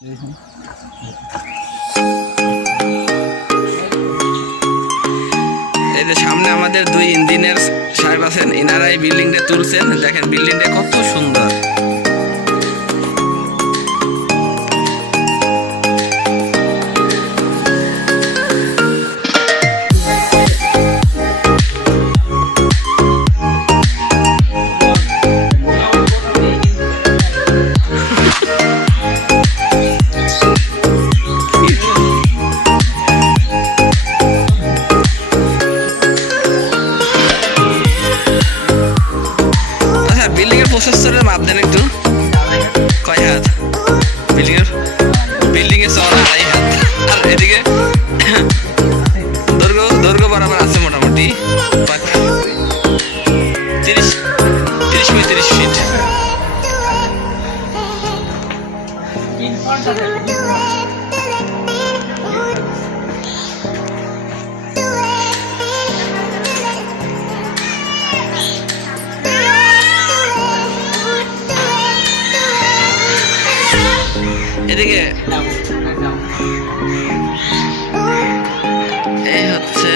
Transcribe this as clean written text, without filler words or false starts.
এই যে সামনে আমাদের দুই ইঞ্জিনিয়ার সাহেব আছেন, এনারাই বিল্ডিংটা তুলছেন। দেখেন বিল্ডিংটা কত সুন্দর। প্রশস্তরের মাপ দেন একটু, কয় হাত? বিল্ডিং এর চওড়া 2.5 হাত। আর এদিকে দৈর্ঘ্য বরাবর আছে মোটামুটি 30-35 ফিট। এদিকে এই হচ্ছে